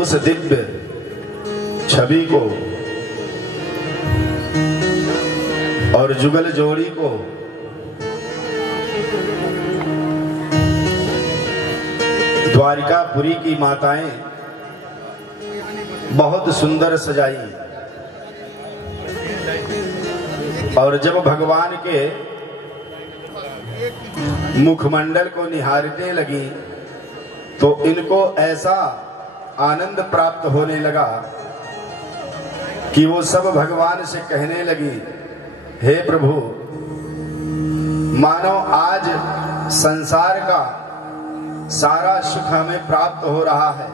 उस दिव्य छवि को और जुगल जोड़ी को द्वारिकापुरी की माताएं बहुत सुंदर सजाई। और जब भगवान के मुखमंडल को निहारने लगी तो इनको ऐसा आनंद प्राप्त होने लगा कि वो सब भगवान से कहने लगी, हे प्रभु, मानो आज संसार का सारा सुख हमें प्राप्त हो रहा है,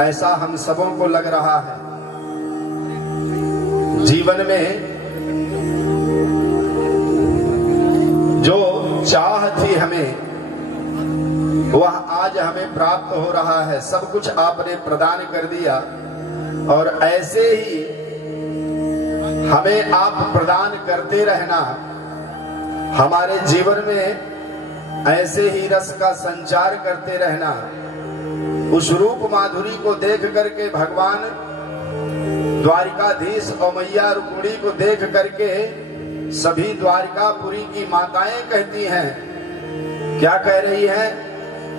ऐसा हम सबों को लग रहा है। जीवन में जो चाह थी हमें वह आज हमें प्राप्त हो रहा है। सब कुछ आपने प्रदान कर दिया और ऐसे ही हमें आप प्रदान करते रहना। हमारे जीवन में ऐसे ही रस का संचार करते रहना। उस रूप माधुरी को देख करके भगवान द्वारिकाधीश और मैया रुक्मिणी को देख करके सभी द्वारिकापुरी की माताएं कहती हैं, क्या कह रही हैं?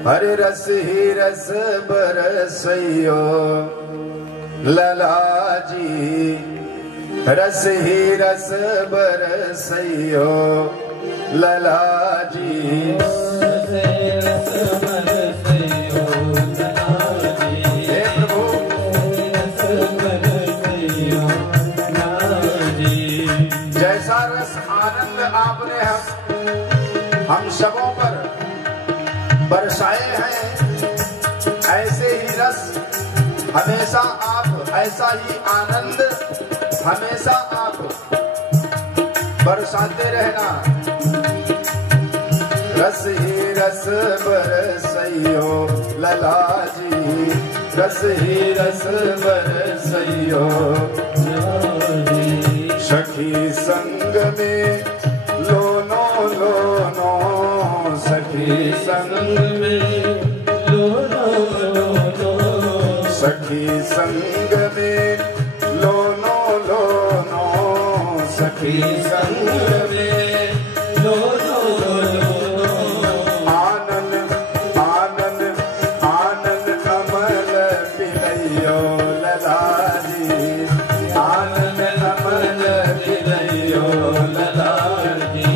हरे रस ही रस बरसइयो लला जी, रस ही रस बरसइयो लला जी, रस बरसइयो लला जी, हे प्रभु रस बरसइयो लला जी। जैसा रस आनंद आपने हम सबों पर बरसाए हैं, ऐसे ही रस हमेशा आप, ऐसा ही आनंद हमेशा आप बरसाते रहना। रस ही रस बरसइयो लला जी, रस ही रस बरसइयो लला जी। सखी संग में लोनो लोनो, सखी संग में लोनो लोनो, सखी संग में लोनो लोनो, सखी संग में लोनो लोनो। आनंद आनंद आनंद कमल पिलइयो लला जी, आनंद कमल पिलइयो लला जी।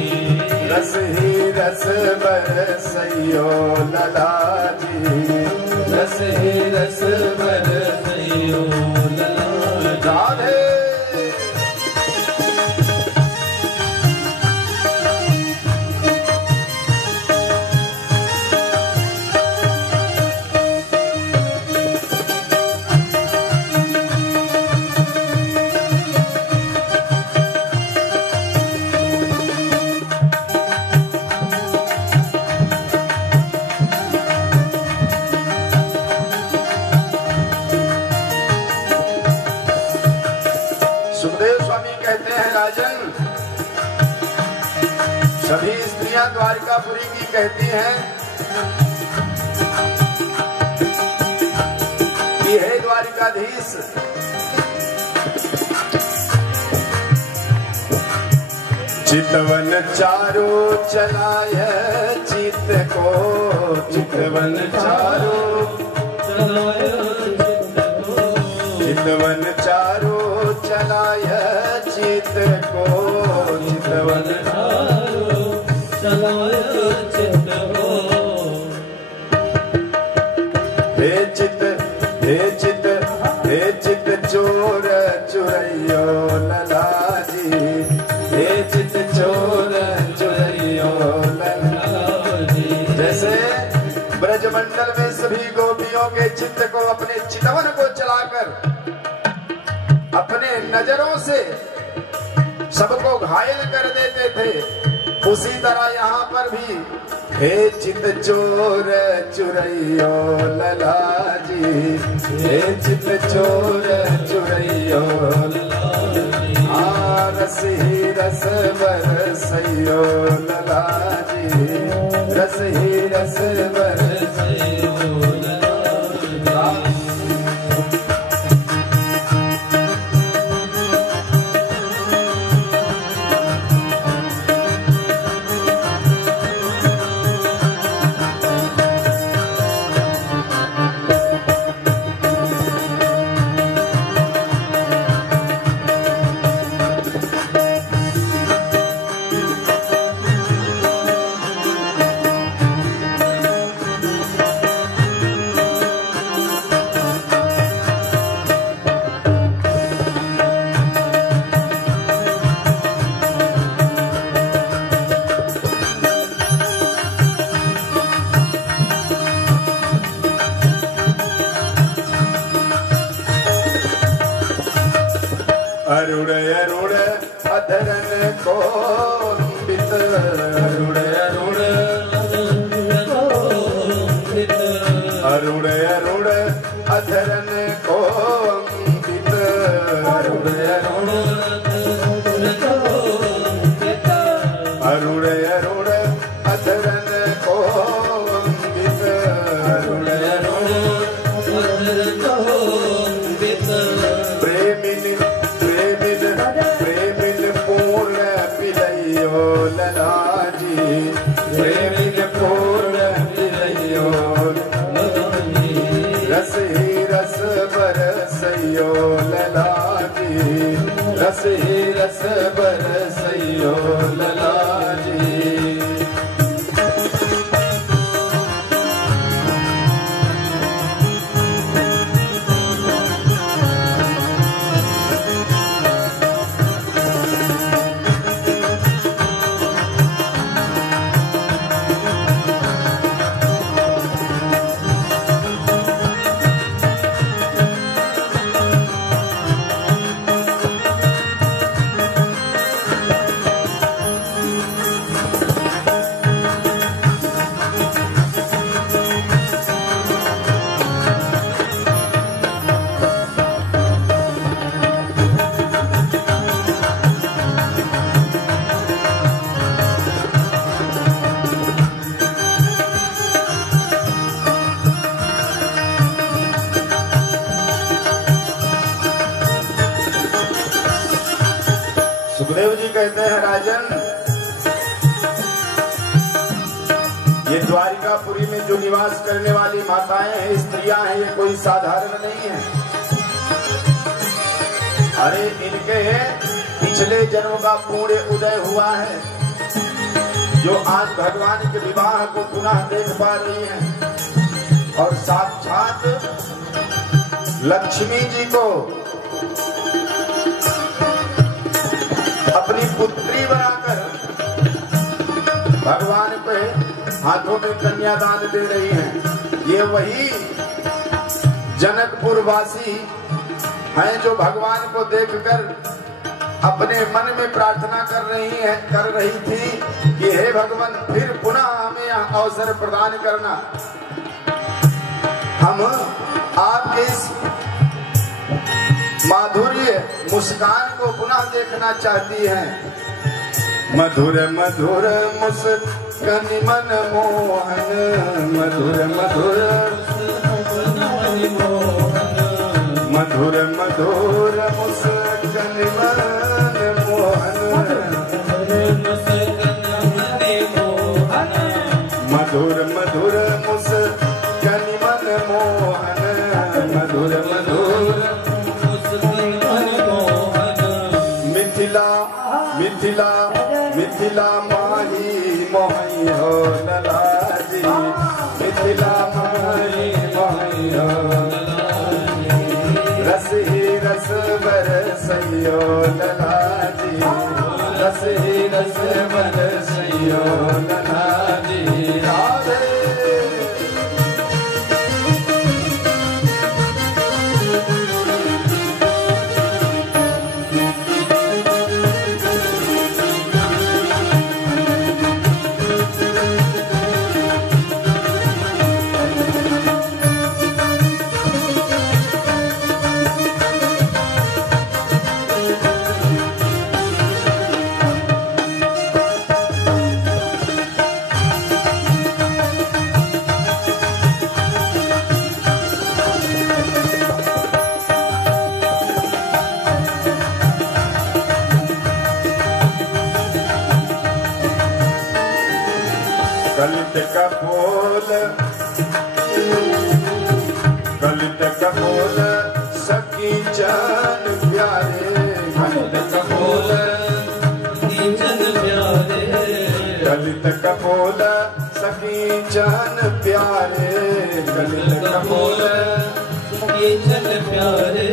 रस ही रस बरसइयो लला जी, रस ही रस बरसइयो लला। राधे सभी स्त्रियां द्वारिकापुरी की कहती हैं कि हे द्वारिकाधीश, चितवन चारो चलाय चित को, चितवन चारो चलाय चित को, चितवन चारो चलाय चित को, चितवन चारो चलाय चित को। हे चित हे चित हे चित चोर चुरैयो लला जी, हे चित चोर चुरैयो लला जी। जैसे ब्रजमंडल में सभी गोपियों के चित्त को, अपने चितवन को चलाकर अपने नजरों से सबको घायल कर देते थे, उसी तरह यहाँ पर भी हे चित चोर चुरैयो लला जी, हे चित चोर चुरैयो लला जी। रस ही रस बरसइयो लला जी, रस ही रस बरसइयो लला जी। अरुण अरुण अधरन को बित अरुण अरुण अरुण अरुण अधरन को बित अरुण अरुण अरुण अरुण अधरन को बित अरुण अरुण प्रेमिन पूर्ण पिलयो ललाजी प्रेमिन पूर्ण पिलयो रस ही रस बरसयो ललाजी रस ही रस बरसयो ललाजी। सुखदेव जी कहते हैं राजन, ये द्वारिकापुरी में जो निवास करने वाली माताएं हैं, स्त्रियां हैं, ये कोई साधारण नहीं है। अरे इनके पिछले जन्म का पूर्ण उदय हुआ है, जो आज भगवान के विवाह को पुनः देख पा रही हैं और साक्षात लक्ष्मी जी को अपनी पुत्री बनाकर भगवान के हाथों में कन्यादान दे रही हैं। ये वही जनकपुर वासी हैं जो भगवान को देखकर अपने मन में प्रार्थना कर रही थी कि हे भगवान फिर पुनः हमें अवसर प्रदान करना, हम आपके इस माधुर्य मुस्कान को पुनः देखना चाहती हैं। मधुर मधुर मुस्कान मन मोहन मधुर मधुर मधुर मधुर मुस्कान मन मोहन मधुर मधुर मुस्कान मन मोहन मधुर मधुर मिथिला मिथिला माही मोही हो ललाजी मिथिला माही मोही हो रस ही रस बरसयो ललाजी रस ही रस बरसयो ललाजी। राधे कलित कपोल सखी जान प्यारे कलित कपोल कलित कपोल सखी जान प्यारे कलित कपोल प्यारे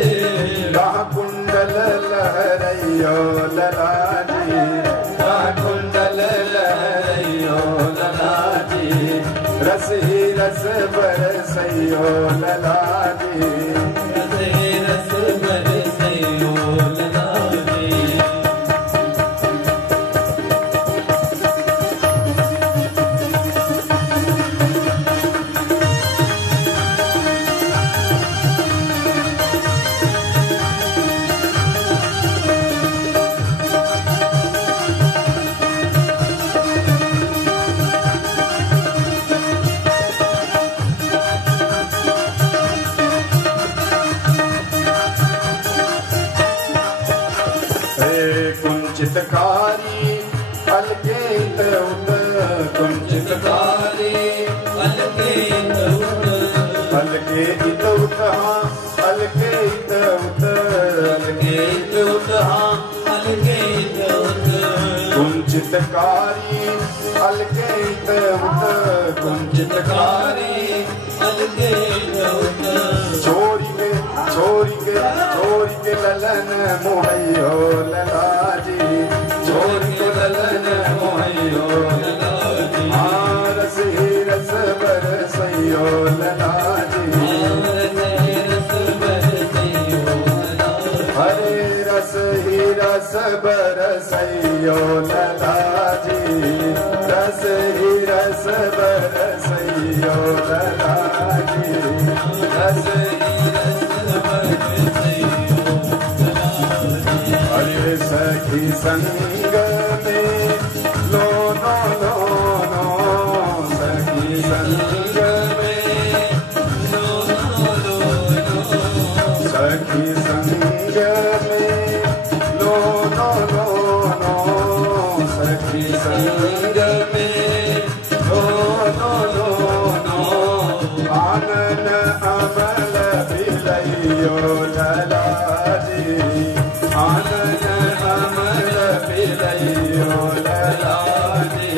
कुंडल लहरयो ललाजी कुंडल लहरयो ललाजी रस ही रस बरसयो ललाजी रस ही रस बरसयो ललाजी। अरे कुंचितकारी अलकेत उत कुंचितकारी अलकेत उत हाँ अलकेत उत हाँ अलकेत उत कुंचितकारी अलकेत उत कुंचितकारी अलकेत उत छोरी के ललन मोहयो ललाजी छोरी के ललन मोहयो ललाजी रस ही रस बरसयो ललाजी हरे रस ही रस बरसयो ललाजी रस ही रस बरसयो ललाजी रस हरे सखी संग में लो नो लो नो सखी संग में लो नो लो नो सखी संग में लो नो लो नो सखी संग में लो नो लो नो आनन अमल बिलयो ललाजी आनन अमल बिलयो ललाजी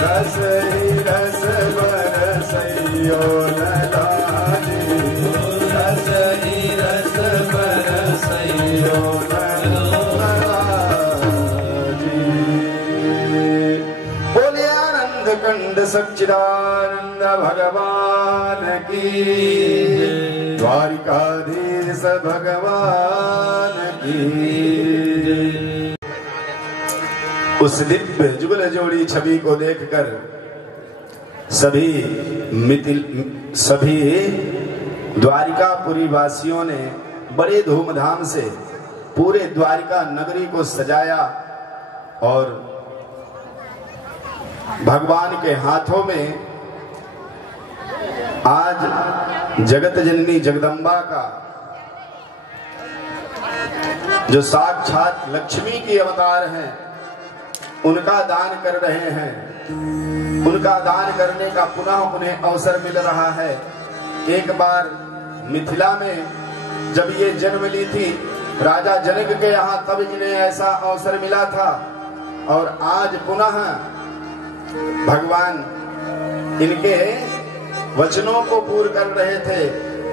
रस ही रस बरसयो ललाजी रस ही रस बरसयो ललाजी। बोले आनंद कंड सच्चिदानंद भगवान की द्वारिकाधीश भगवान की। उस दिव्य जुगल जोड़ी छवि को देखकर सभी द्वारिकापुरी वासियों ने बड़े धूमधाम से पूरे द्वारिका नगरी को सजाया और भगवान के हाथों में आज जगत जननी जगदम्बा का जो साक्षात लक्ष्मी की अवतार हैं उनका दान कर रहे हैं। उनका दान करने का पुनः उन्हें अवसर मिल रहा है। एक बार मिथिला में जब ये जन्म ली थी राजा जनक के यहाँ, तब इन्हें ऐसा अवसर मिला था और आज पुनः भगवान इनके वचनों को पूर्ण कर रहे थे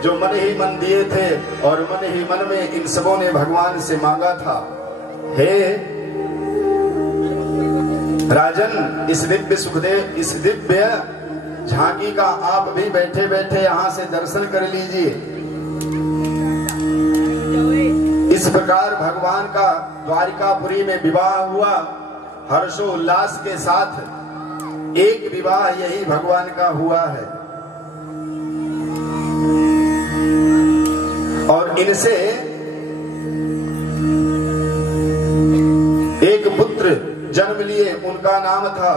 जो मन ही मन दिए थे और मन ही मन में इन सबों ने भगवान से मांगा था। हे राजन, इस दिव्य सुखदेव, इस दिव्य झांकी का आप भी बैठे बैठे यहाँ से दर्शन कर लीजिए। इस प्रकार भगवान का द्वारिकापुरी में विवाह हुआ हर्षोल्लास के साथ। एक विवाह यही भगवान का हुआ है और इनसे एक पुत्र जन्म लिए, उनका नाम था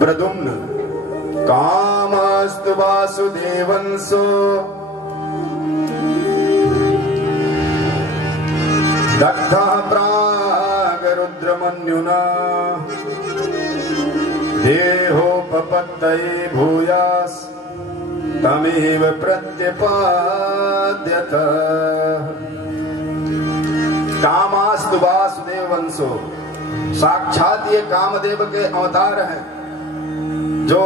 प्रद्युम्न। कामस्तु वासुदेवंसो दग्धः प्रागरुद्रमन्युना देहोपपत्तये भूयास् तमेव प्रत्यपाद्यत। कामास्तु वासुदेव वंशो, साक्षात ये कामदेव के अवतार हैं जो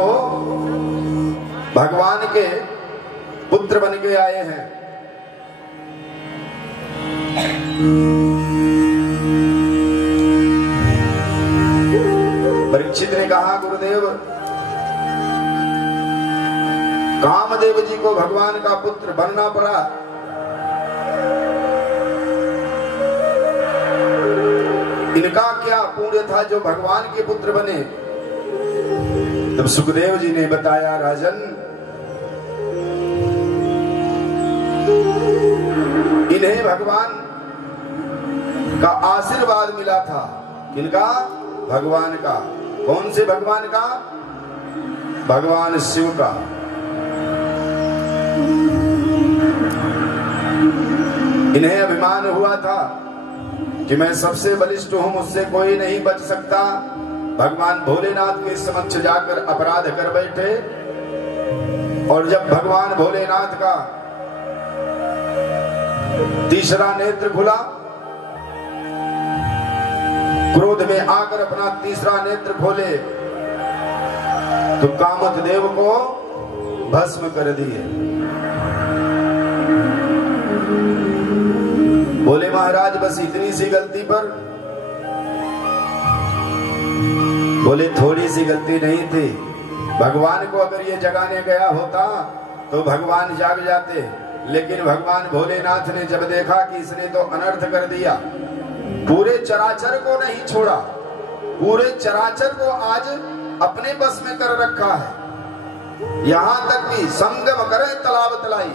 भगवान के पुत्र बन के आए हैं। परीक्षित ने कहा गुरुदेव, कामदेव जी को भगवान का पुत्र बनना पड़ा, इनका क्या पुण्य था जो भगवान के पुत्र बने? तब सुखदेव जी ने बताया, राजन, इन्हें भगवान का आशीर्वाद मिला था। किनका? भगवान का। कौन से भगवान का? भगवान शिव का। इन्हें अभिमान हुआ था कि मैं सबसे बलिष्ठ हूं, मुझसे कोई नहीं बच सकता। भगवान भोलेनाथ के समक्ष जाकर अपराध कर बैठे। और जब भगवान भोलेनाथ का तीसरा नेत्र खुला, क्रोध में आकर अपना तीसरा नेत्र खोले तो कामदेव को भस्म कर दिए। बोले महाराज बस इतनी सी गलती पर? बोले थोड़ी सी गलती नहीं थी। भगवान को अगर ये जगाने गया होता तो भगवान जाग जाते, लेकिन भगवान भोलेनाथ ने जब देखा कि इसने तो अनर्थ कर दिया, पूरे चराचर को नहीं छोड़ा, पूरे चराचर को आज अपने बस में कर रखा है। यहां तक कि संगम करे तालाब तलाई।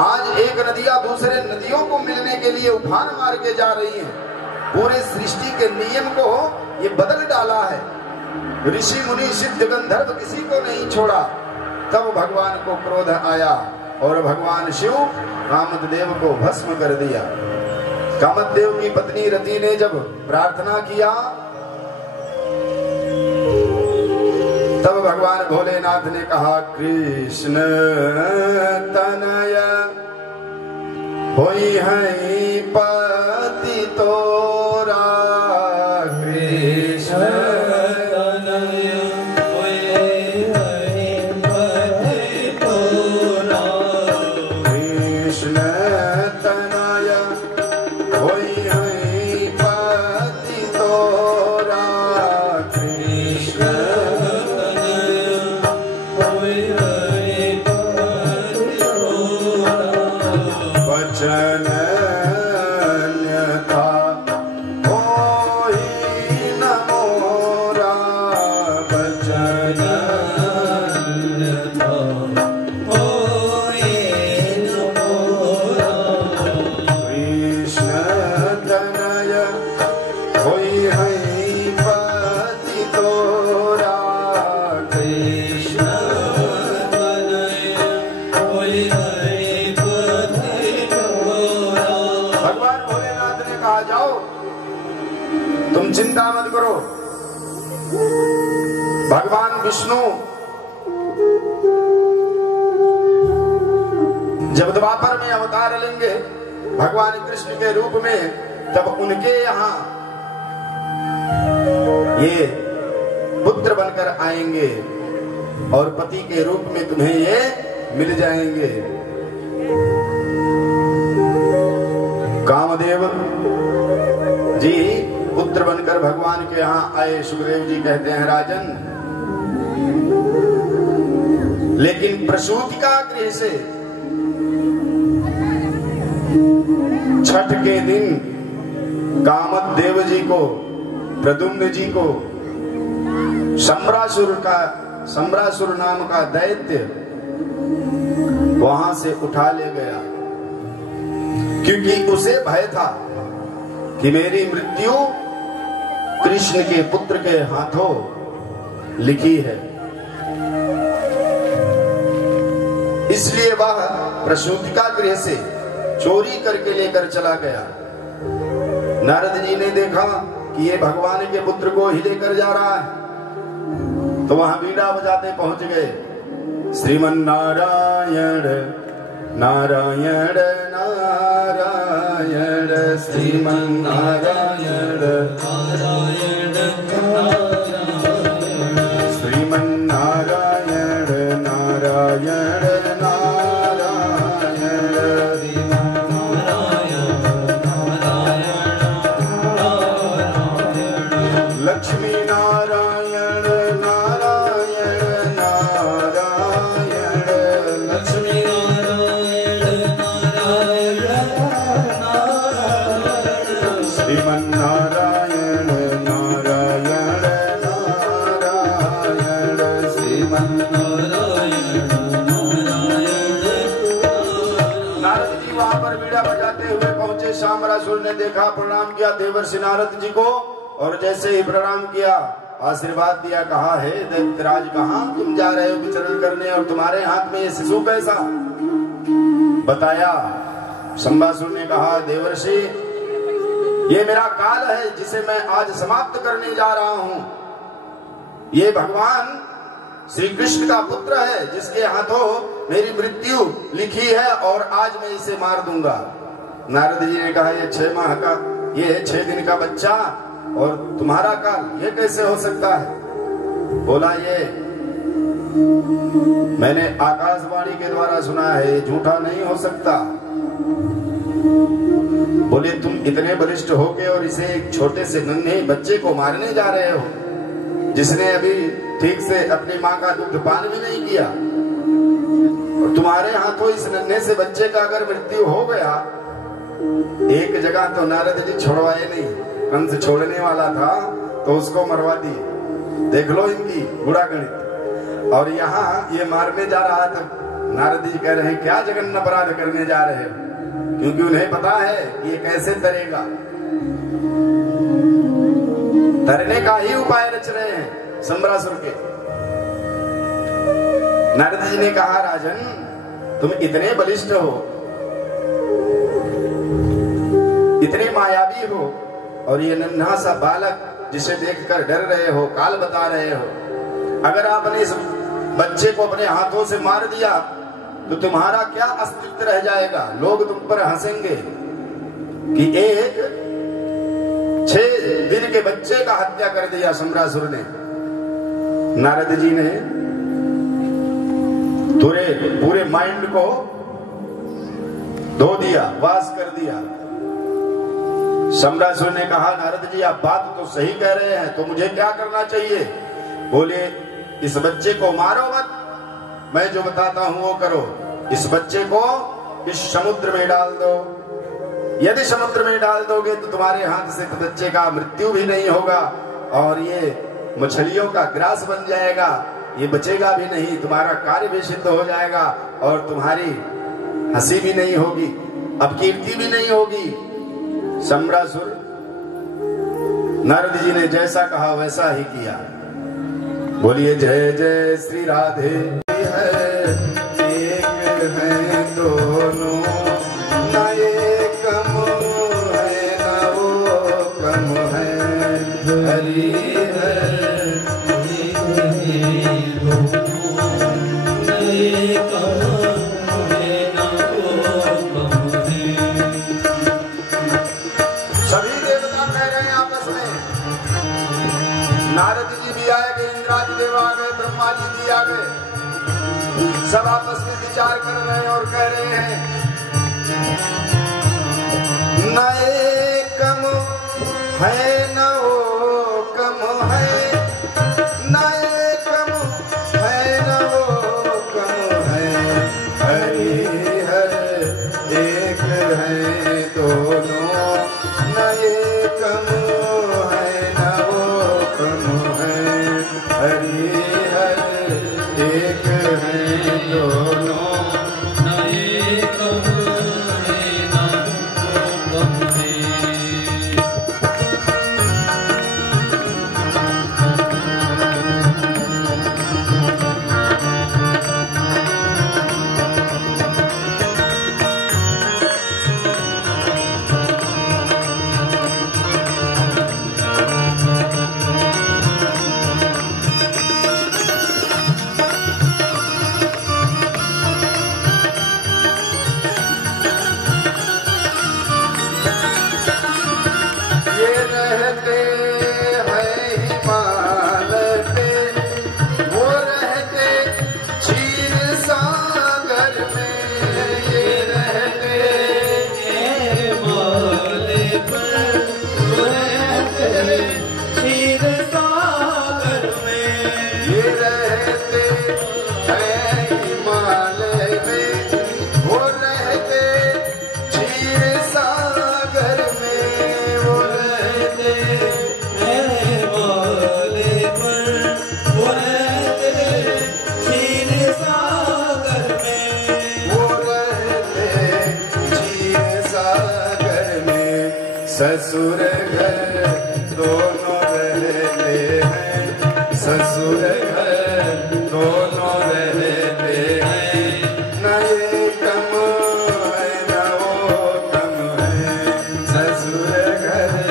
आज एक नदियां दूसरे नदियों को मिलने के लिए उफान मार के जा रही हैं। पूरे सृष्टि के नियम को ये बदल डाला है। ऋषि मुनि सिद्ध गंधर्व किसी को नहीं छोड़ा। तब भगवान को क्रोध आया और भगवान शिव कामदेव को भस्म कर दिया। कामदेव की पत्नी रति ने जब प्रार्थना किया तब भगवान भोलेनाथ ने कहा, कृष्ण तनय होई है पति तोरा, कृष्ण तनय होई है पति तोरा, कृष्ण तनय होई है पति तोरा, कृष्ण वचन अन्यथा होई न मोरा, वचन अन्यथा होई न मोरा, कृष्ण तनय होई है पति तोरा, कृष्ण तनय होई है। भगवान भोलेनाथ ने कहा, जाओ तुम चिंता मत करो। भगवान विष्णु जब द्वापर में अवतार लेंगे भगवान कृष्ण के रूप में, तब उनके यहाँ ये पुत्र बनकर आएंगे और पति के रूप में तुम्हें ये मिल जाएंगे। कामदेव जी पुत्र बनकर भगवान के यहाँ आए। सुखदेव जी कहते हैं, राजन, लेकिन प्रसूतिका गृह से छठ के दिन कामदेव जी को, प्रद्युम्न जी को सम्रासुर नाम का दैत्य वहां से उठा ले गया, क्योंकि उसे भय था कि मेरी मृत्यु कृष्ण के पुत्र के हाथों लिखी है। इसलिए वह प्रसूतिका गृह से चोरी करके लेकर चला गया। नारद जी ने देखा कि ये भगवान के पुत्र को ही लेकर जा रहा है, तो वहां बीड़ा बजाते पहुंच गए। श्रीमन नारायण नारायण नारायण, श्रीमन नारायण नारायण नारायण, श्रीमन नारायण नारायण नारायण, श्रीमन नारायण नारायण, लक्ष्मी नारायण नारायण नारायण, लक्ष्मी श्रीमन नारायण नारायण नारायण, श्रीमन नारायण नारायण। नारद जी वहां पर बीड़ा बजाते हुए पहुंचे। शामरासुर ने देखा, प्रणाम किया देवर्षि नारद जी को, और जैसे ही प्रणाम किया आशीर्वाद दिया। कहा, हे दैत्यराज, कहां तुम जा रहे हो विचरण करने, और तुम्हारे हाथ में ये शिशु कैसा? बताया। शंबासुर ने कहा, देवर्षि ये मेरा काल है जिसे मैं आज समाप्त करने जा रहा हूं। ये भगवान श्री कृष्ण का पुत्र है जिसके हाथों मेरी मृत्यु लिखी है और आज मैं इसे मार दूंगा। नारद जी ने कहा, ये 6 माह का, ये 6 दिन का बच्चा और तुम्हारा काल, ये कैसे हो सकता है? बोला, ये मैंने आकाशवाणी के द्वारा सुना है, ये झूठा नहीं हो सकता। बोले, तुम इतने बलिष्ठ होके और इसे एक छोटे से नन्हे बच्चे को मारने जा रहे हो, जिसने अभी ठीक से अपनी माँ का दूध पान भी नहीं किया, और तुम्हारे हाथों इस नन्हे से बच्चे का अगर मृत्यु हो गया। एक जगह तो नारद जी छोड़वाए नहीं, कंस छोड़ने वाला था तो उसको मरवा दिए। देख लो इनकी बुरा गणित। और यहाँ ये मारने जा रहा था, नारद जी कह रहे हैं, क्या जघन्य अपराध करने जा रहे हो? क्योंकि उन्हें पता है कि ये कैसे तरेगा, तरने का ही उपाय रच रहे हैं संबरासुर के। नारद जी ने कहा, राजन तुम इतने बलिष्ठ हो, इतने मायावी हो, और ये नन्हा सा बालक जिसे देखकर डर रहे हो, काल बता रहे हो, अगर आपने इस बच्चे को अपने हाथों से मार दिया तो तुम्हारा क्या अस्तित्व रह जाएगा? लोग तुम पर हंसेंगे कि एक 6 दिन के बच्चे का हत्या कर दिया संबरासुर ने। नारद जी ने पूरे माइंड को धो दिया, वाश कर दिया। संबरासुर ने कहा, नारद जी आप बात तो सही कह रहे हैं, तो मुझे क्या करना चाहिए? बोले, इस बच्चे को मारो मत, मैं जो बताता हूं वो करो। इस बच्चे को इस समुद्र में डाल दो। यदि समुद्र में डाल दोगे तो तुम्हारे हाथ से बच्चे का मृत्यु भी नहीं होगा और ये मछलियों का ग्रास बन जाएगा, ये बचेगा भी नहीं, तुम्हारा कार्य भी सिद्ध हो जाएगा और तुम्हारी हंसी भी नहीं होगी, अपकीर्ति भी नहीं होगी। संबरासुर नारद जी ने जैसा कहा वैसा ही किया। बोलिए जय जय श्री राधे। है एक है दोनों, न एक है न वो कम है, हरि है नारद जी भी आ गए, इंद्रादि देव आ गए, ब्रह्मा जी भी आ गए। सब आपस में विचार कर रहे हैं और कह रहे हैं, न एकम है न वो कम है, न एकम है न वो कम है, हरि हर एक है दोनों, न एकम हरि हर एक है दोनों, न एक है न वो कम है। ससुर घर दोनों रहते हैं, ससुर घर दोनों रहते हैं, न ये कम है न वो कम है, ससुर घर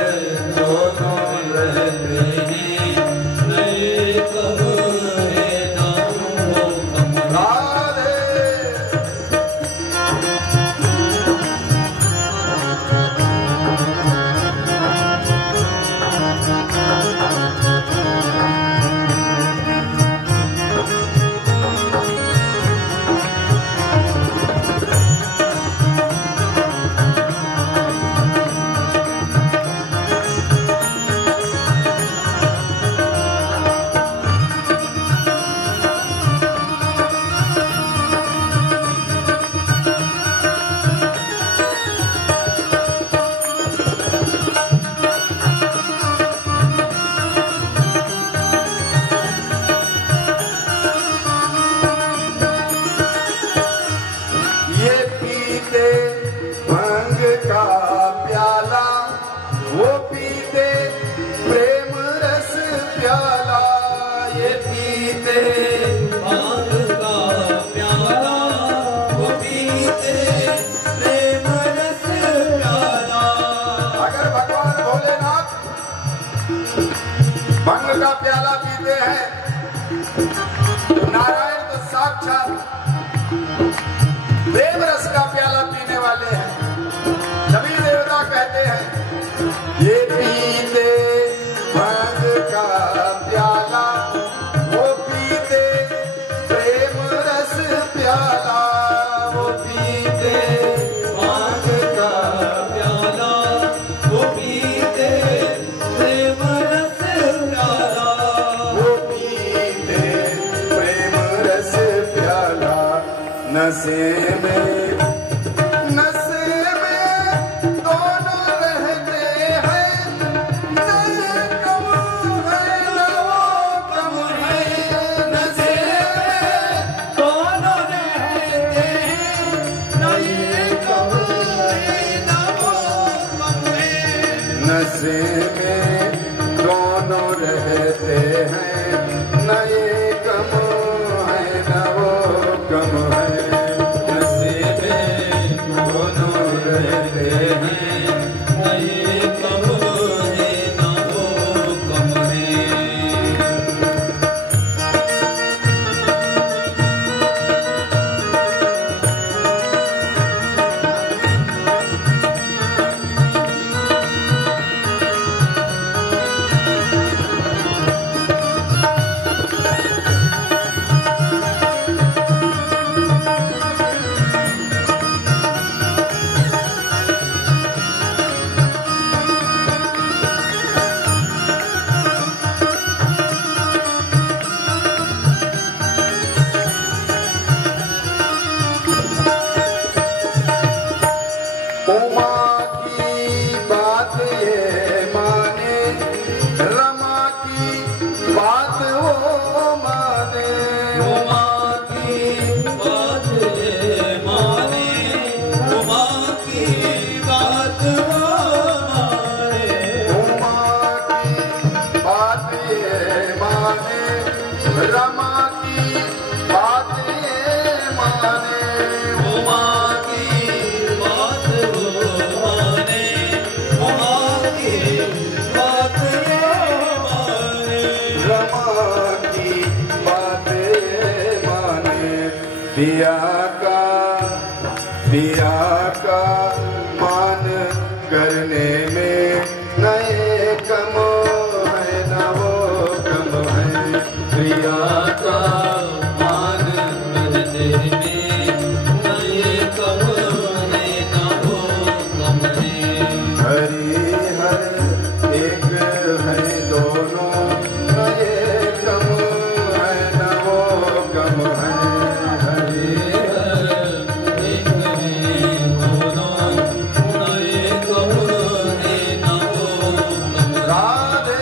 का प्याला पीते हैं तो नारायण तो साक्षात प्रेम रस का प्याला पीने वाले हैं। सभी देवता कहते हैं ये पीते भांग का प्याला, वो पीते प्रेम रस प्याला, वो पीते भांग का प्याला, वो पीते प्रेम रस प्याला, वो पीते प्रेम रस प्याला। नशे में दोनों रहते हैं, न ये कम है न वो कम है। नशे में दोनों रहते हैं, न ये कम है न वो कम है। नशे में दोनों रहते हैं, न ये कम है न वो कम है। रमा की बातें माने, उमा की बात वो माने, उमा की बातें माने, रमा की बातें माने। पिया का मान करने में नए कम है न वो कम है। प्रिया का मान करने में नए कम है न वो कम है। हरि हर एक है दोनों, नए कम है न वो कम है। हरि हर एक है दोनों, नए कम है न वो कम। राधे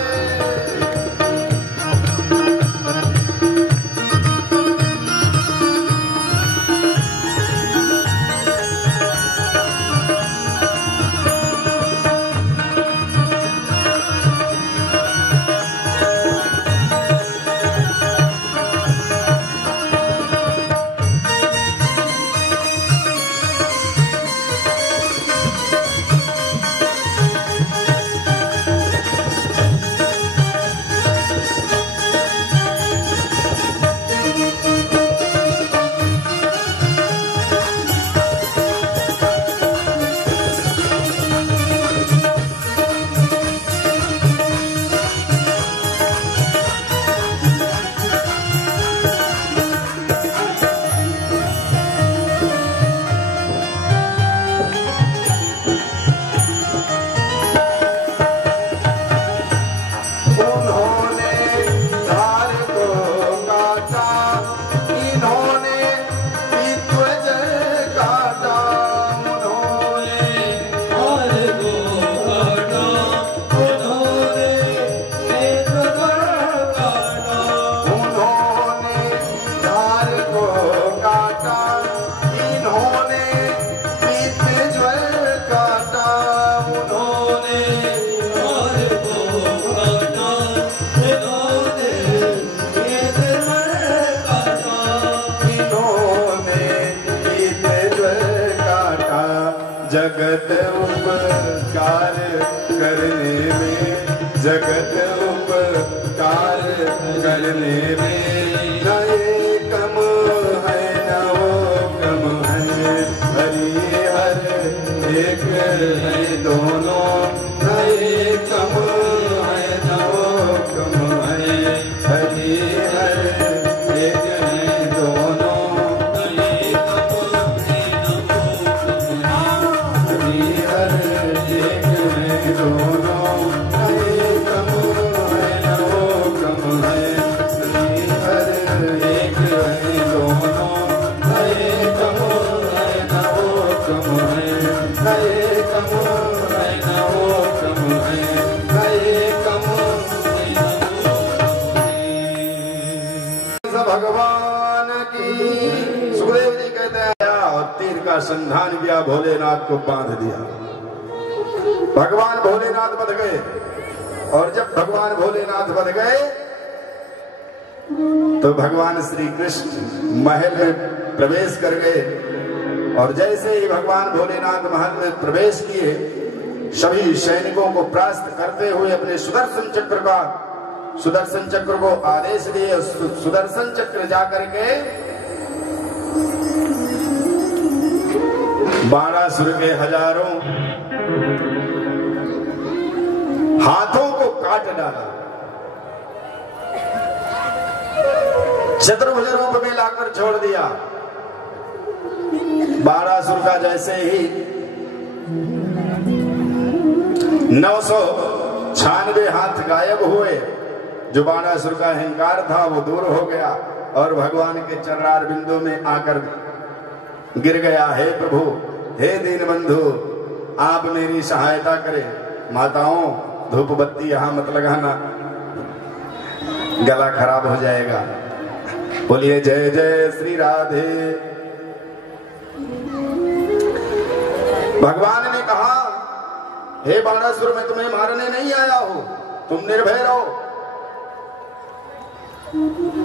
जगत उपकार करने में, जगत उपकार करने में न एकम है न वो कम है, हरि हर एक है दोनों, न एकम है न वो कम है, हरि हर एक है दोनों, न एकम है न वो कम है, हरि हर एक है दोनों, भगवान की। सुखदेव जी कहते हैं और तीर का संधान किया, भोलेनाथ को बांध दिया। भगवान भोलेनाथ बध गए, और जब भगवान भोलेनाथ बध गए तो भगवान श्री कृष्ण महल में प्रवेश कर गए, और जैसे ही भगवान भोलेनाथ महल में प्रवेश किए, सभी सैनिकों को परास्त करते हुए अपने सुदर्शन चक्र को आदेश दिए। सुदर्शन चक्र जाकर के बाणासुर के हजारों हाथों को काट डाला, चतुर्भुज रूप में लाकर छोड़ दिया। बाणासुर का जैसे ही 996 हाथ गायब हुए, जो बाणासुर का अहंकार था वो दूर हो गया, और भगवान के चरणार बिंदु में आकर गिर गया। हे प्रभु, हे दीन बंधु, आप मेरी सहायता करें। माताओं, धूप बत्ती यहां मत लगाना, गला खराब हो जाएगा। बोलिए जय जय श्री राधे। भगवान ने कहा, हे बाणासुर, मैं तुम्हें मारने नहीं आया हूं, तुम निर्भय रहो।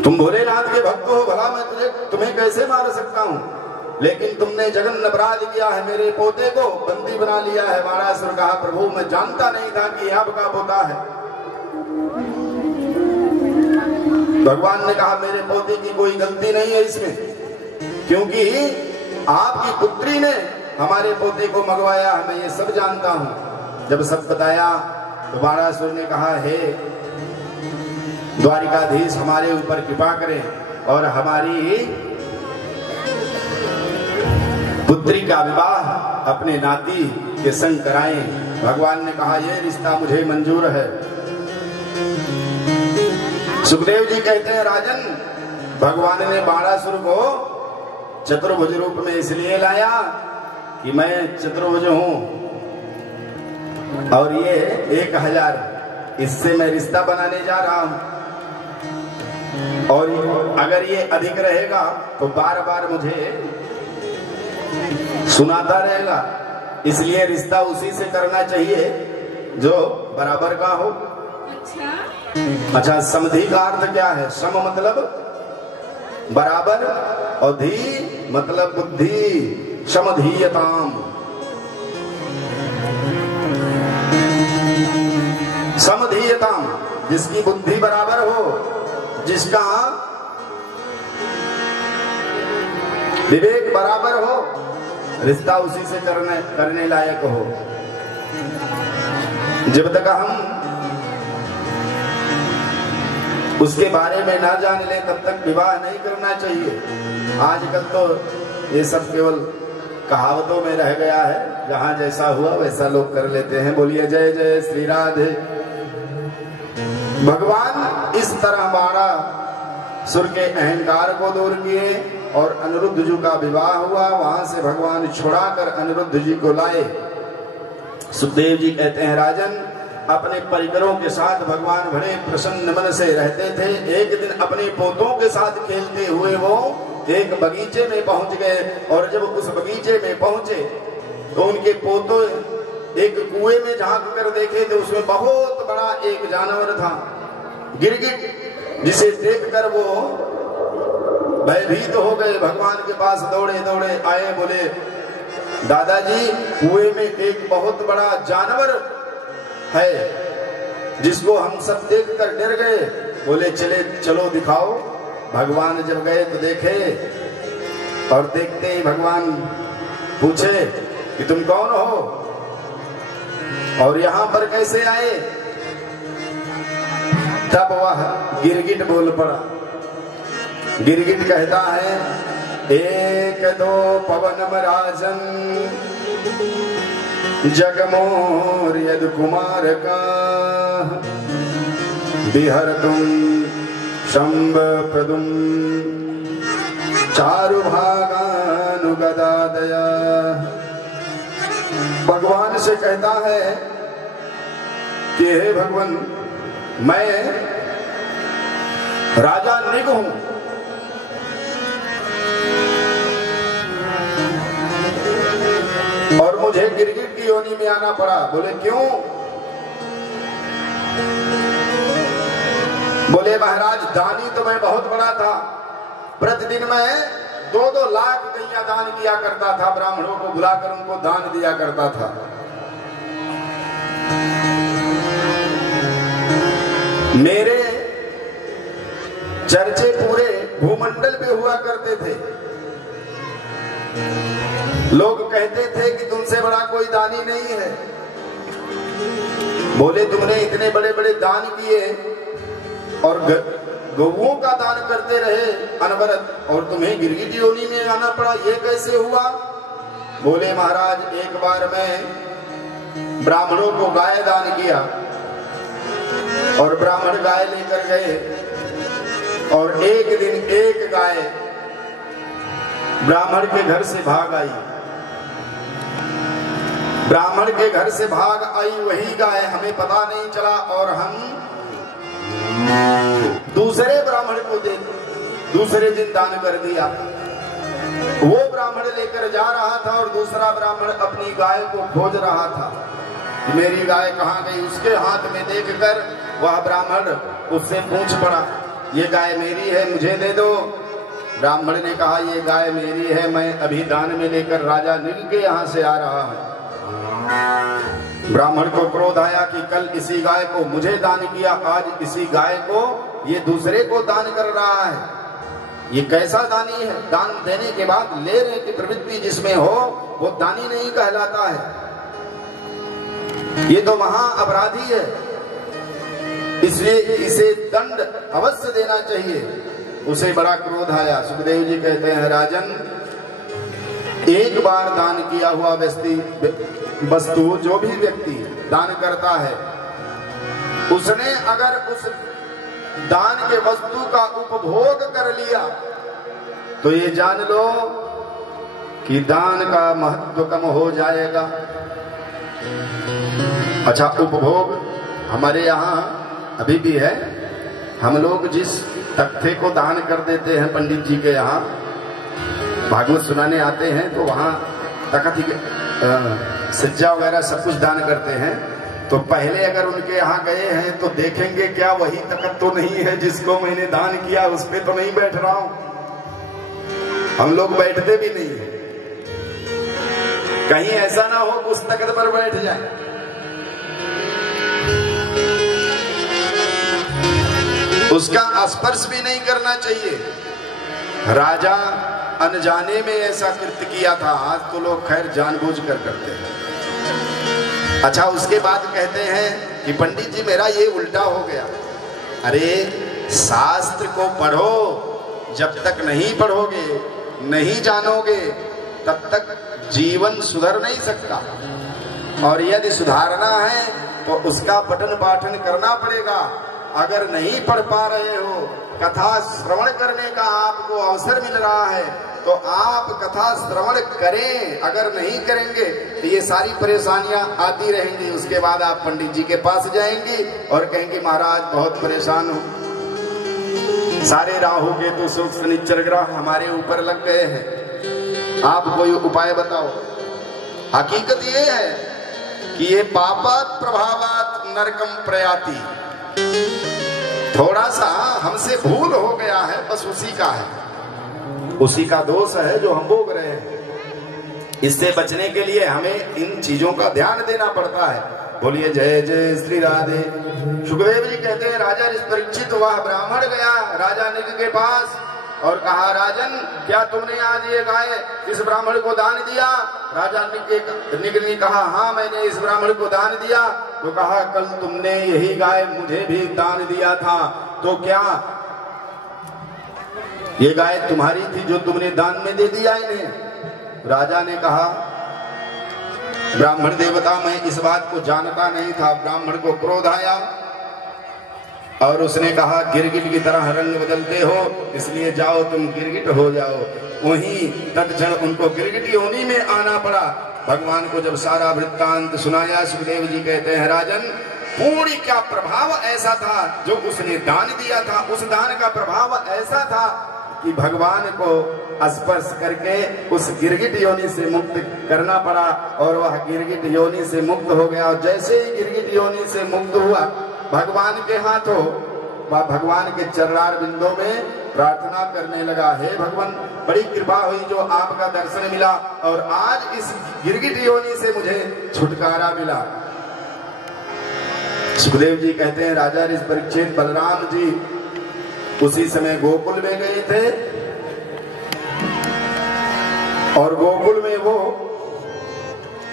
तुम भोलेनाथ के भक्त हो, भला मैं तुम्हें कैसे मार सकता हूं, लेकिन तुमने जघन्य अपराध किया है, मेरे पोते को बंदी बना लिया है। बाणासुर कहा, प्रभु मैं जानता नहीं था कि आपका पोता है। भगवान ने कहा, मेरे पोते की कोई गलती नहीं है इसमें, क्योंकि आपकी पुत्री ने हमारे पोते को मंगवाया है, मैं ये सब जानता हूं। जब सब बताया तो बाणासुर ने कहा, हे द्वारिकाधीश, हमारे ऊपर कृपा करें और हमारी पुत्री का विवाह अपने नाती के संग कराएं। भगवान ने कहा, यह रिश्ता मुझे मंजूर है। सुखदेव जी कहते हैं, राजन, भगवान ने बाणासुर को चतुर्भुज रूप में इसलिए लाया कि मैं चतुर्भुज हूं, और ये 1000, इससे मैं रिश्ता बनाने जा रहा हूं, और अगर ये अधिक रहेगा तो बार बार मुझे सुनाता रहेगा, इसलिए रिश्ता उसी से करना चाहिए जो बराबर का हो। अच्छा, समधि का अर्थ क्या है? सम मतलब बराबर, और धी मतलब बुद्धि, समधीयताम। समधीयताम, जिसकी बुद्धि बराबर हो, जिसका विवेक बराबर हो, रिश्ता उसी से करने लायक हो। जब तक हम उसके बारे में ना जान ले तब तक विवाह नहीं करना चाहिए। आजकल तो ये सब केवल कहावतों में रह गया है, जहां जैसा हुआ वैसा लोग कर लेते हैं। बोलिए जय जय श्री राधे। भगवान इस तरह बाणासुर के अहंकार को दूर किए और अनिरुद्ध जी का विवाह हुआ। वहां से भगवान छुड़ाकर अनिरुद्ध जी को लाए। सुखदेव जी कहते हैं, राजन, अपने परिकरों के साथ भगवान बड़े प्रसन्न मन से रहते थे। एक दिन अपने पोतों के साथ खेलते हुए वो एक बगीचे में पहुंच गए, और जब उस बगीचे में पहुंचे तो उनके पोतों एक कुएं में झांक कर देखे तो उसमें बहुत बड़ा एक जानवर था, गिरगिट, जिसे देखकर वो भयभीत हो गए। भगवान के पास दौड़े दौड़े आए, बोले, दादाजी, कुएं में एक बहुत बड़ा जानवर है जिसको हम सब देखकर डर गए। बोले चलो दिखाओ। भगवान जब गए तो देखे, और देखते ही भगवान पूछे कि तुम कौन हो और यहां पर कैसे आए। तब वह गिरगिट बोल पड़ा। गिरगिट कहता है, एक दो पवनम राजन जगमोर यद कुमार का बिहर तुम शंभ प्रदुम चारु भागानुगदादया। भगवान से कहता है कि हे भगवान, मैं राजा निग हूं, और मुझे गिरगिट की योनि में आना पड़ा। बोले क्यों? बोले महाराज, दानी तो मैं बहुत बड़ा था। प्रतिदिन मैं 2-2 लाख गैया दान किया करता था, ब्राह्मणों को बुलाकर उनको दान दिया करता था। मेरे चर्चे पूरे भूमंडल पे हुआ करते थे। लोग कहते थे कि तुमसे बड़ा कोई दानी नहीं है। बोले तुमने इतने बड़े बड़े दान किए और गौओं का दान करते रहे अनवरत, और तुम्हें गिरगिट योनि में आना पड़ा, ये कैसे हुआ? बोले महाराज, एक बार मैं ब्राह्मणों को गाय दान किया और ब्राह्मण गाय लेकर गए, और एक दिन एक गाय ब्राह्मण के घर से भाग आई। ब्राह्मण के घर से भाग आई वही गाय हमें पता नहीं चला, और हम दूसरे ब्राह्मण को दूसरे दिन दान कर दिया। वो ब्राह्मण लेकर जा रहा था और दूसरा ब्राह्मण अपनी गाय को खोज रहा था, मेरी गाय कहाँ गई। उसके हाथ में देखकर वह ब्राह्मण उससे पूछ पड़ा, ये गाय मेरी है, मुझे दे दो। ब्राह्मण ने कहा, ये गाय मेरी है, मैं अभी दान में लेकर राजा निग के यहाँ से आ रहा हूँ। ब्राह्मण को क्रोध आया कि कल इसी गाय को मुझे दान किया, आज इसी गाय को ये दूसरे को दान कर रहा है। ये कैसा दानी है? दान देने के बाद लेने की प्रवृत्ति जिसमें हो वो दानी नहीं कहलाता है, ये तो महा अपराधी है। इसलिए इसे दंड अवश्य देना चाहिए। उसे बड़ा क्रोध आया। सुखदेव जी कहते हैं, राजन, एक बार दान किया हुआ वस्तु जो भी व्यक्ति दान करता है, उसने अगर उस दान के वस्तु का उपभोग कर लिया तो ये जान लो कि दान का महत्व कम हो जाएगा। अच्छा, उपभोग हमारे यहाँ अभी भी है। हम लोग जिस तख्ते को दान कर देते हैं पंडित जी के यहाँ भागवत सुनाने आते हैं, तो वहाँ तख्त सज्जा वगैरह सब कुछ दान करते हैं। तो पहले अगर उनके यहाँ गए हैं तो देखेंगे क्या वही तख्त तो नहीं है जिसको मैंने दान किया, उस पे तो नहीं बैठ रहा हूं। हम लोग बैठते भी नहीं है, कहीं ऐसा ना हो उस तख्त पर बैठ जाए। उसका स्पर्श भी नहीं करना चाहिए। राजा अनजाने में ऐसा कृत्य किया था, आज तो लोग खैर जानबूझ कर करते हैं। अच्छा, उसके बाद कहते हैं कि पंडित जी मेरा ये उल्टा हो गया। अरे, शास्त्र को पढ़ो, जब तक नहीं पढ़ोगे, नहीं जानोगे, तब तक जीवन सुधर नहीं सकता। और यदि सुधारना है तो उसका पठन पाठन करना पड़ेगा। अगर नहीं पढ़ पा रहे हो, कथा श्रवण करने का आपको अवसर मिल रहा है, तो आप कथा श्रवण करें। अगर नहीं करेंगे तो ये सारी परेशानियां आती रहेंगी। उसके बाद आप पंडित जी के पास जाएंगे और कहेंगे, महाराज बहुत परेशान हूं, सारे राहु केतु सुख शनिचर ग्रह हमारे ऊपर लग गए हैं, आप कोई उपाय बताओ। हकीकत ये है कि ये पापात प्रभावात नरकम प्रयाति, थोड़ा सा हमसे भूल हो गया है, बस उसी का है, उसी का दोष है जो हम भोग रहे हैं। इससे बचने के लिए हमें इन चीजों का ध्यान देना पड़ता है। बोलिए जय जय श्री राधे। सुखदेव जी कहते हैं राजा परीक्षित वह ब्राह्मण गया राजा निग के पास और कहा राजन क्या तुमने आज ये गाय इस ब्राह्मण को दान दिया? राजा निग ने कहा हाँ मैंने इस ब्राह्मण को दान दिया। तो कहा कल तुमने यही गाय मुझे भी दान दिया था, तो क्या ये गाय तुम्हारी थी जो तुमने दान में दे दिया इन्हें? राजा ने कहा ब्राह्मण देवता मैं इस बात को जानता नहीं था। ब्राह्मण को क्रोध आया और उसने कहा गिरगिट की तरह रंग बदलते हो, इसलिए जाओ तुम गिरगिट हो जाओ। वहीं तत्क्षण उनको गिरगिट योनि में आना पड़ा। भगवान को जब सारा वृत्तांत सुनाया सुखदेव जी कहते हैं राजन पूरी क्या प्रभाव ऐसा था जो उसने दान दिया था, उस दान का प्रभाव ऐसा था कि भगवान को स्पर्श करके उस गिरगिट योनि से मुक्त करना पड़ा और वह गिरगिट योनि से मुक्त हो गया। और जैसे ही गिरगिट योनि से मुक्त हुआ भगवान के हाथों वह भगवान के चरणार बिंदों में प्रार्थना करने लगा, हे भगवान बड़ी कृपा हुई जो आपका दर्शन मिला और आज इस गिरगिट योनि से मुझे छुटकारा मिला। सुखदेव जी कहते हैं राजा परीक्षित बलराम जी उसी समय गोकुल में गए थे और गोकुल में वो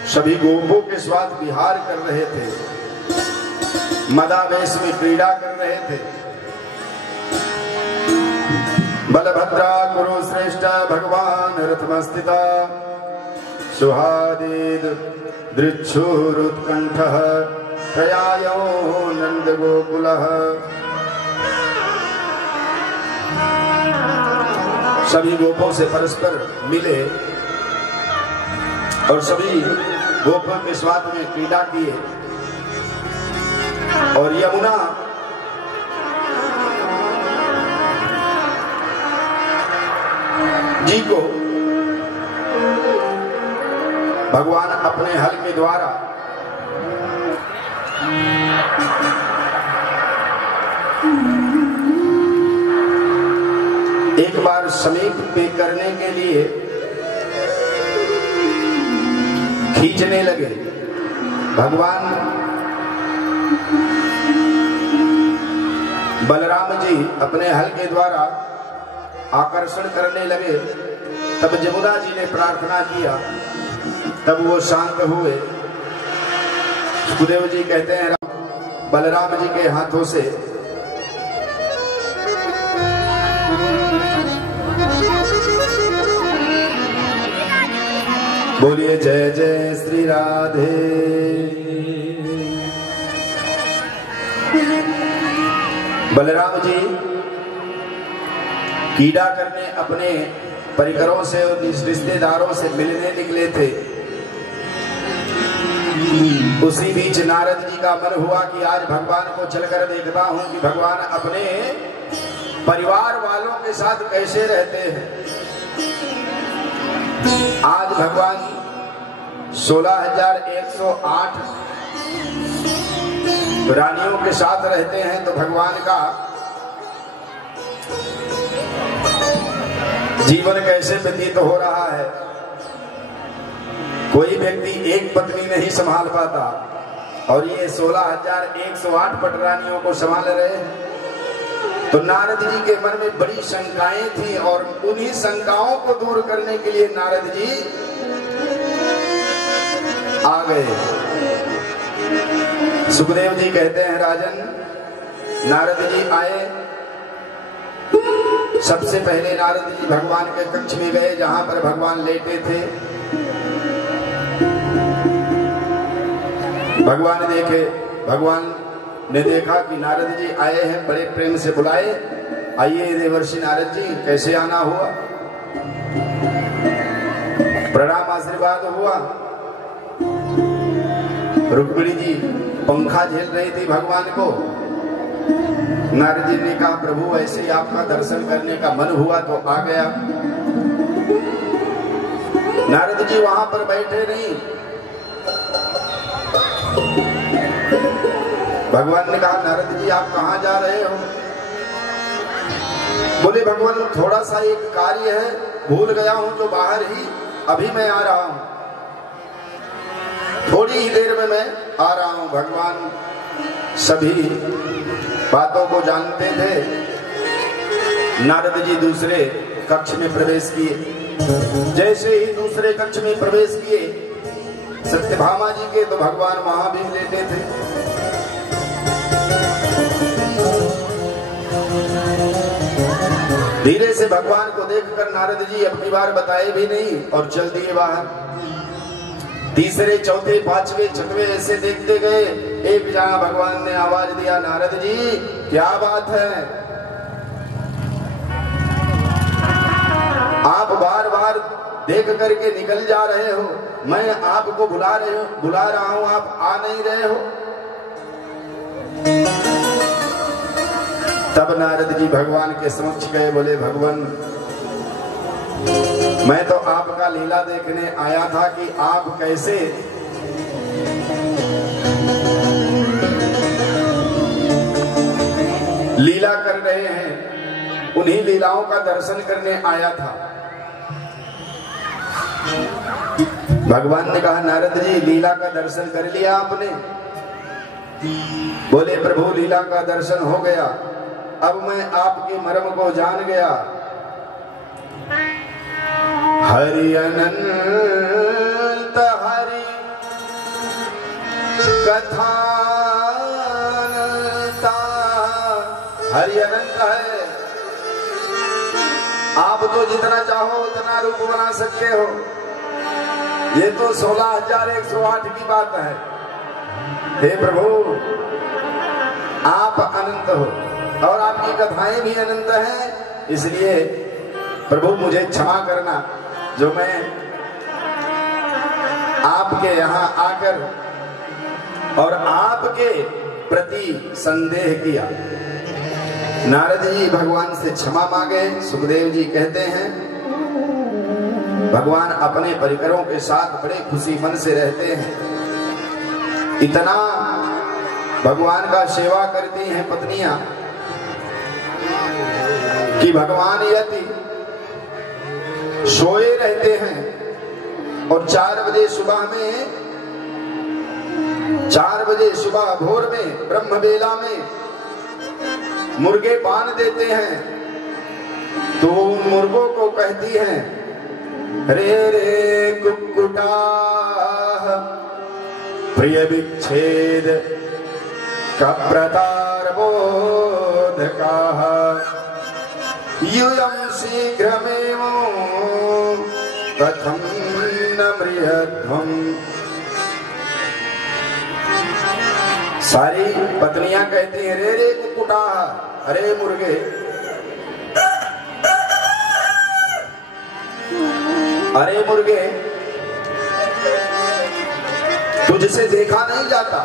सभी गोपों के साथ विहार कर रहे थे, मदावेश में क्रीड़ा कर रहे थे। बलभद्रा कुरु श्रेष्ठ भगवान रथमस्थिता सुहादेद दृच्छुरुत्कंठः प्रयायो नंद गोकुलः। सभी गोपों से परस्पर मिले और सभी गोपों के साथ में क्रीड़ा किए और यमुना जी को भगवान अपने हल के द्वारा एक बार समीप पे करने के लिए खींचने लगे। भगवान बलराम जी अपने हल के द्वारा आकर्षण करने लगे। तब जमुना जी ने प्रार्थना किया, तब वो शांत हुए। सुखदेव जी कहते हैं बलराम जी के हाथों से बोलिए जय जय श्री राधे। बलराम जी कीड़ा करने अपने परिकरों से और रिश्तेदारों से मिलने निकले थे। उसी बीच नारद जी का मन हुआ कि आज भगवान को चलकर देखता हूं कि भगवान अपने परिवार वालों के साथ कैसे रहते हैं। आज भगवान 16,108 रानियों के साथ रहते हैं, तो भगवान का जीवन कैसे व्यतीत हो रहा है। कोई व्यक्ति एक पत्नी नहीं संभाल पाता और ये 16,108 पटरानियों को संभाल रहे हैं। तो नारद जी के मन में बड़ी शंकाएं थी और उन्हीं शंकाओं को दूर करने के लिए नारद जी आ गए। सुखदेव जी कहते हैं राजन नारद जी आए। सबसे पहले नारद जी भगवान के कक्ष में गए जहां पर भगवान लेटे थे। भगवान ने देखा कि नारद जी आए हैं, बड़े प्रेम से बुलाए, आइए देवर्षि नारद जी, कैसे आना हुआ। प्रणाम आशीर्वाद हुआ। रुक्मिणी जी पंखा झेल रही थी भगवान को। नारद जी ने कहा प्रभु ऐसे ही आपका दर्शन करने का मन हुआ तो आ गया। नारद जी वहां पर बैठे नहीं। भगवान ने कहा नारद जी आप कहां जा रहे हो। बोले भगवान थोड़ा सा एक कार्य है, भूल गया हूं तो बाहर ही, अभी मैं आ रहा हूं। थोड़ी ही देर में मैं आ रहा हूं। भगवान सभी बातों को जानते थे। नारद जी दूसरे कक्ष में प्रवेश किए। जैसे ही दूसरे कक्ष में प्रवेश किए सत्यभामा जी के, तो भगवान वहां भी लेटे थे। धीरे से भगवान को देखकर नारद जी अब की बार बताए भी नहीं और चल दिए बाहर। तीसरे, चौथे, पांचवे, छठवे ऐसे देखते गए। एक जगह भगवान ने आवाज दिया, नारद जी क्या बात है, आप बार बार देख करके निकल जा रहे हो, मैं आपको बुला रहा हूं, आप आ नहीं रहे हो। तब नारद जी भगवान के समक्ष गए, बोले भगवान मैं तो आपका लीला देखने आया था कि आप कैसे लीला कर रहे हैं, उन्हीं लीलाओं का दर्शन करने आया था। भगवान ने कहा, नारद जी लीला का दर्शन कर लिया आपने? बोले प्रभु लीला का दर्शन हो गया, अब मैं आपके मर्म को जान गया। हरि अनंत हरि कथा हरि अनंत है, आप तो जितना चाहो उतना रूप बना सकते हो। ये तो 16,108 की बात है। हे प्रभु आप अनंत हो और आपकी कथाएं भी अनंत हैं, इसलिए प्रभु मुझे क्षमा करना जो मैं आपके यहाँ आकर और आपके प्रति संदेह किया। नारद जी भगवान से क्षमा मांगे। सुखदेव जी कहते हैं भगवान अपने परिकरों के साथ बड़े खुशी मन से रहते हैं। इतना भगवान का सेवा करती हैं पत्नियां कि भगवान यदि सोए रहते हैं और 4 बजे सुबह भोर में ब्रह्म बेला में मुर्गे बांध देते हैं, तो उन मुर्गों को कहती हैं, रे रे कुक्कुटा प्रिय विच्छेद कप्रतार बोधका यूयं शीघ्रमेव कथं न मृहध्वम्। सारी पत्नियां कहती हैं, रे रे कुक्कुटा, अरे मुर्गे, अरे मुर्गे, तुझसे देखा नहीं जाता।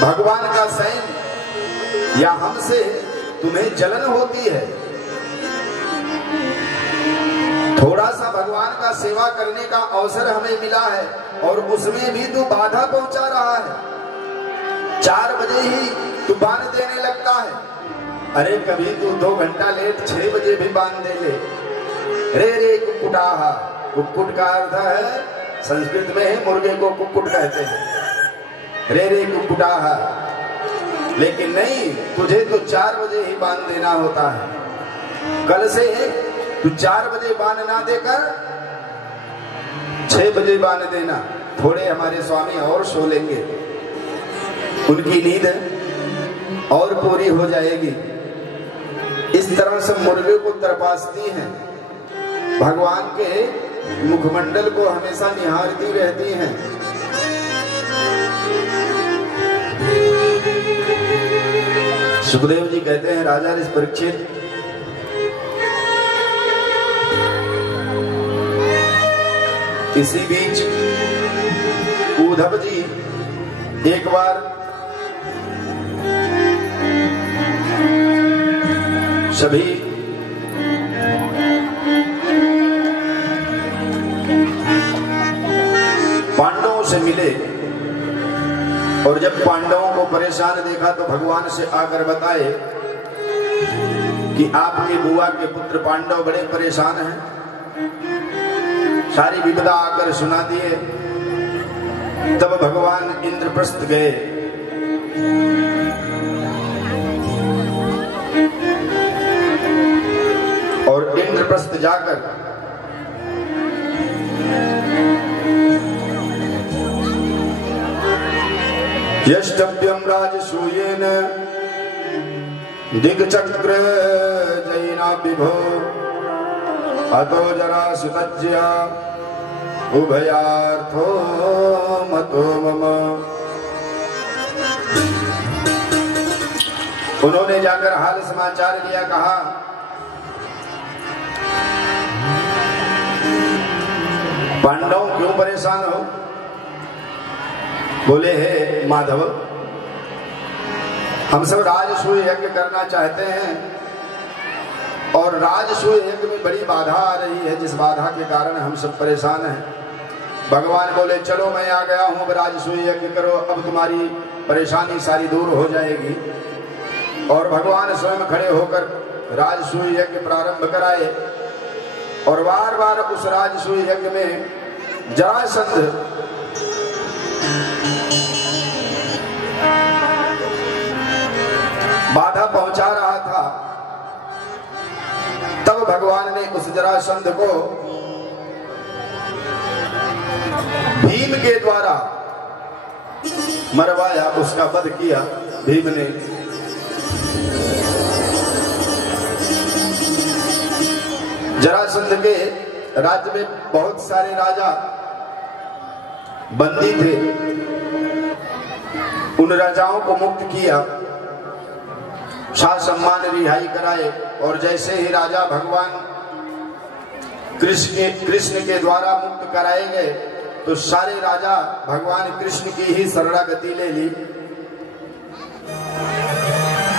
भगवान का सैन या हमसे तुम्हें जलन होती है। थोड़ा सा भगवान का सेवा करने का अवसर हमें मिला है और उसमें भी तू बाधा पहुंचा रहा है। 4 बजे ही तू बांध देने लगता है। अरे कभी तू 2 घंटा लेट 6 बजे भी बांध दे ले। रे रे कुक्कुटाहा, कुक्कुट का अर्थ है संस्कृत में मुर्गे को कुक्कुट कहते हैं। रे रे कुक्कुटाहा, लेकिन नहीं, तुझे तो 4 बजे ही बांध देना होता है। कल से तू 4 बजे बांध ना देकर 6 बजे बांध देना। थोड़े हमारे स्वामी और सो लेंगे, उनकी नींद और पूरी हो जाएगी। इस तरह से मुर्गे को तरपासती हैं, भगवान के मुखमंडल को हमेशा निहारती रहती हैं। सुखदेव जी कहते हैं, राजा ऋषि परीक्षित, इसी बीच उद्धव जी एक बार सभी पांडवों से मिले और जब पांडवों को परेशान देखा तो भगवान से आकर बताए कि आपके बुआ के पुत्र पांडव बड़े परेशान हैं। सारी विपदा आकर सुना दिए। तब भगवान इंद्रप्रस्थ गए। और इंद्रप्रस्थ जाकर यष्टव्यम राजसूयेन दिग्चक्र जैना विभो अतो जरा सुतज्या उभयार्थो मतो मम। उन्होंने जाकर हाल समाचार लिया। कहा पांडव क्यों परेशान हो? बोले हे माधव, हम सब राजसूय यज्ञ करना चाहते हैं और राजसूय यज्ञ में बड़ी बाधा आ रही है, जिस बाधा के कारण हम सब परेशान हैं। भगवान बोले चलो मैं आ गया हूं, अब राजसूय यज्ञ करो, अब तुम्हारी परेशानी सारी दूर हो जाएगी। और भगवान स्वयं खड़े होकर राजसूय यज्ञ प्रारंभ कराए। और बार बार उस राजसूय यज्ञ में जरासंध बाधा पहुंचा रहा था। तब भगवान ने उस जरासंध को भीम के द्वारा मरवाया, उसका वध किया भीम ने। जरासंध के राज्य में बहुत सारे राजा बंदी थे। उन राजाओं को मुक्त किया, शाह सम्मान रिहाई कराए। और जैसे ही राजा भगवान कृष्ण के द्वारा मुक्त कराए गए तो सारे राजा भगवान कृष्ण की ही शरणागति ले ली।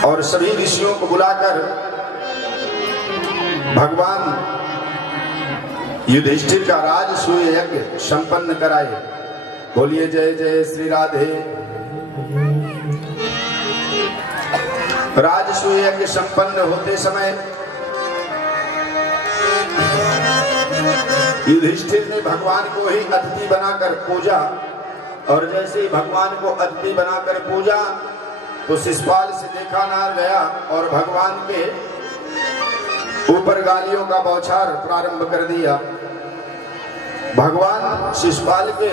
और सभी ऋषियों को बुलाकर भगवान युधिष्ठिर का राजसूय यज्ञ संपन्न कराए। बोलिए जय जय श्री राधे। राजसूय यज्ञ संपन्न होते समय युधिष्ठिर ने भगवान को ही अतिथि बनाकर पूजा। और जैसे ही भगवान को अतिथि बनाकर पूजा तो शिशुपाल से देखा ना गया और भगवान के ऊपर गालियों का बौछार प्रारंभ कर दिया। भगवान शिशुपाल के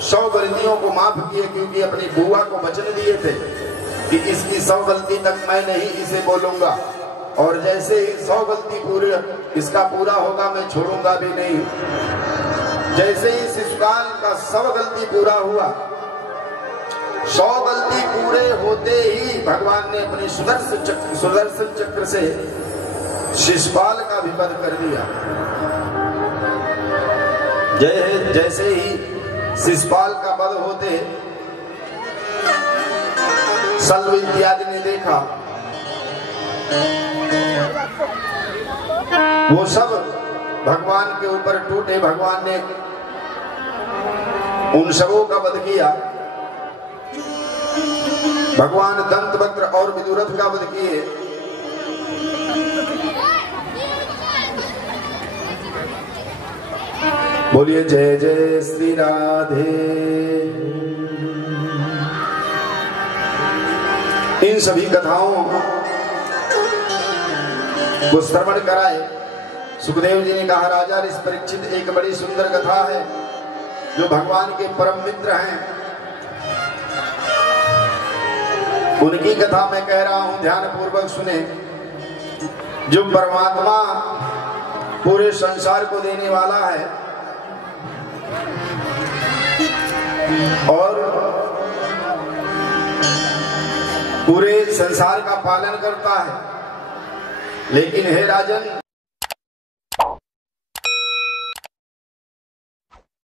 100 गलतियों को माफ किए, क्योंकि अपनी बुआ को वचन दिए थे कि इसकी 100 गलती तक मैं नहीं इसे बोलूंगा, और जैसे ही 100 गलती पूरी इसका पूरा होगा मैं छोड़ूंगा भी नहीं। जैसे ही शिशुपाल का 100 गलती पूरा हुआ, 100 गलती पूरे होते ही भगवान ने अपने सुदर्शन चक्र से शिशुपाल का भी वध कर दिया। जैसे ही शिशुपाल का वध होते सल्व इत्यादि ने देखा, वो सब भगवान के ऊपर टूटे। भगवान ने उन सबों का वध किया। भगवान दंतवक्र और विदुरथ का वध किए। बोलिए जय जय श्री राधे। इन सभी कथाओं को श्रवण कराए। सुखदेव जी ने कहा राजा ऋषि परीक्षित, एक बड़ी सुंदर कथा है जो भगवान के परम मित्र हैं, उनकी कथा मैं कह रहा हूं, ध्यान पूर्वक सुने। जो परमात्मा पूरे संसार को देने वाला है और पूरे संसार का पालन करता है, लेकिन हे राजन